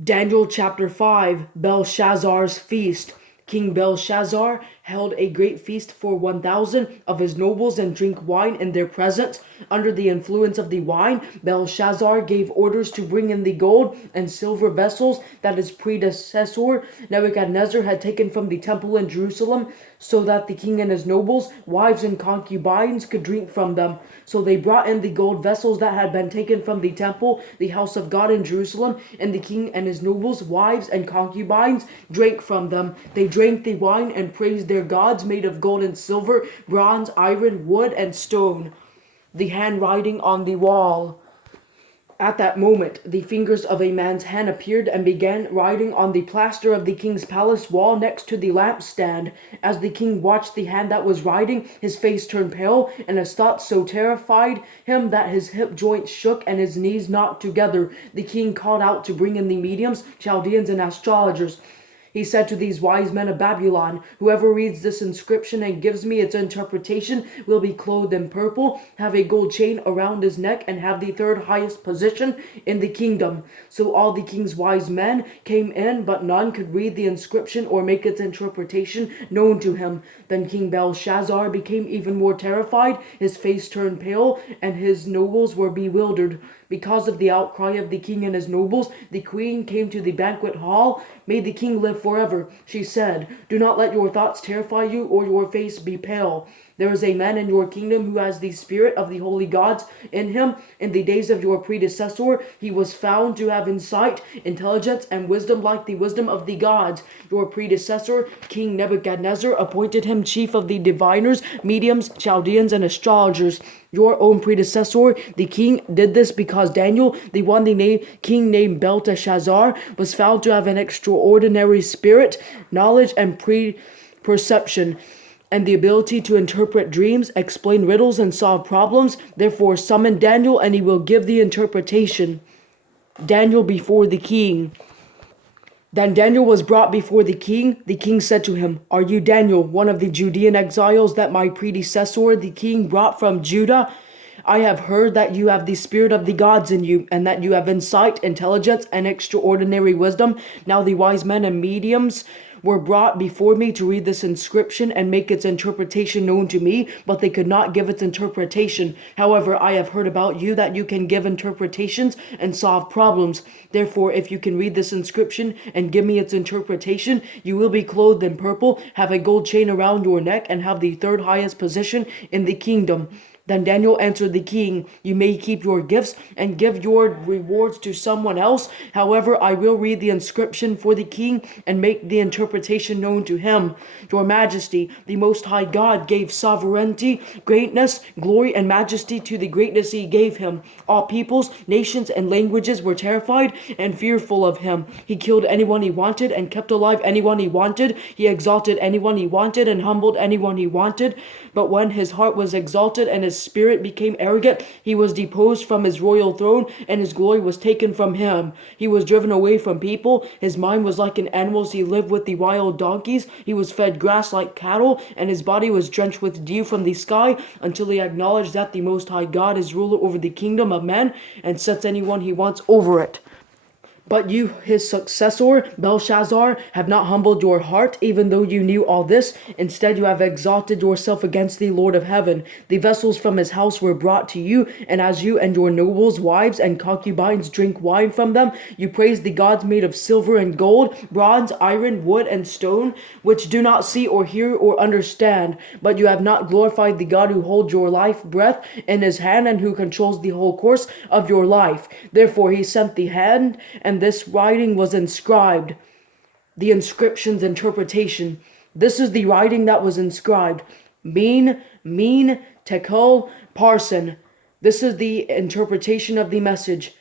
Daniel chapter 5, Belshazzar's feast. King Belshazzar held a great feast for 1,000 of his nobles and drink wine in their presence. Under the influence of the wine, Belshazzar gave orders to bring in the gold and silver vessels that his predecessor Nebuchadnezzar had taken from the temple in Jerusalem, so that the king and his nobles, wives and concubines could drink from them. So they brought in the gold vessels that had been taken from the temple, the house of God in Jerusalem, and the king and his nobles, wives and concubines drank from them. They drank the wine and praised their gods made of gold and silver, bronze, iron, wood, and stone. The handwriting on the wall. At that moment, the fingers of a man's hand appeared and began writing on the plaster of the king's palace wall next to the lampstand. As the king watched the hand that was writing, his face turned pale, and his thoughts so terrified him that his hip joints shook and his knees knocked together. The king called out to bring in the mediums, Chaldeans, and astrologers. He said to these wise men of Babylon, "Whoever reads this inscription and gives me its interpretation will be clothed in purple, have a gold chain around his neck, and have the third highest position in the kingdom." So all the king's wise men came in, but none could read the inscription or make its interpretation known to him. Then King Belshazzar became even more terrified, his face turned pale, and his nobles were bewildered. Because of the outcry of the king and his nobles, the queen came to the banquet hall. "May the king live forever," she said. "Do not let your thoughts terrify you or your face be pale. There is a man in your kingdom who has the spirit of the holy gods in him. In the days of your predecessor, he was found to have insight, intelligence, and wisdom like the wisdom of the gods. Your predecessor, King Nebuchadnezzar, appointed him chief of the diviners, mediums, Chaldeans, and astrologers. Your own predecessor, the king, did this because Daniel, the one king named Belteshazzar, was found to have an extraordinary spirit, knowledge, and perception, and the ability to interpret dreams, explain riddles, and solve problems. Therefore, summon Daniel, and he will give the interpretation." Daniel before the king. Then Daniel was brought before the king. The king said to him, "Are you Daniel, one of the Judean exiles that my predecessor, the king, brought from Judah? I have heard that you have the spirit of the gods in you, and that you have insight, intelligence, and extraordinary wisdom. Now the wise men and mediums were brought before me to read this inscription and make its interpretation known to me, but they could not give its interpretation. However, I have heard about you that you can give interpretations and solve problems. Therefore, if you can read this inscription and give me its interpretation, you will be clothed in purple, have a gold chain around your neck, and have the third highest position in the kingdom." Then Daniel answered the king, "You may keep your gifts and give your rewards to someone else. However, I will read the inscription for the king and make the interpretation known to him. Your Majesty, the Most High God gave sovereignty, greatness, glory, and majesty to the greatness he gave him. All peoples, nations, and languages were terrified and fearful of him. He killed anyone he wanted and kept alive anyone he wanted. He exalted anyone he wanted and humbled anyone he wanted. But when his heart was exalted and his spirit became arrogant, he was deposed from his royal throne, and his glory was taken from him. He was driven away from people. His mind was like an animal's. He lived with the wild donkeys. He was fed grass like cattle, and his body was drenched with dew from the sky, until he acknowledged that the Most High God is ruler over the kingdom of men and sets anyone he wants over it. But you, his successor, Belshazzar, have not humbled your heart, even though you knew all this. Instead, you have exalted yourself against the Lord of heaven. The vessels from his house were brought to you, and as you and your nobles, wives, and concubines drink wine from them, you praise the gods made of silver and gold, bronze, iron, wood, and stone, which do not see or hear or understand. But you have not glorified the God who holds your life breath in his hand and who controls the whole course of your life. Therefore, he sent the hand, and this writing was inscribed." The inscription's interpretation. This is the writing that was inscribed. Mean, Tekel, Parson. This is the interpretation of the message.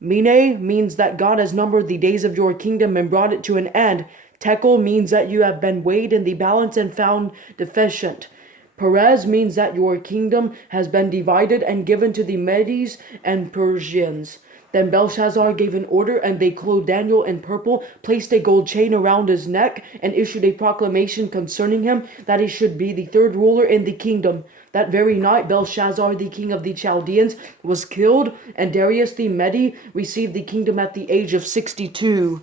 Mene means that God has numbered the days of your kingdom and brought it to an end. Tekel means that you have been weighed in the balance and found deficient. Perez means that your kingdom has been divided and given to the Medes and Persians. Then Belshazzar gave an order, and they clothed Daniel in purple, placed a gold chain around his neck, and issued a proclamation concerning him that he should be the third ruler in the kingdom. That very night, Belshazzar, the king of the Chaldeans, was killed, and Darius the Mede received the kingdom at the age of 62.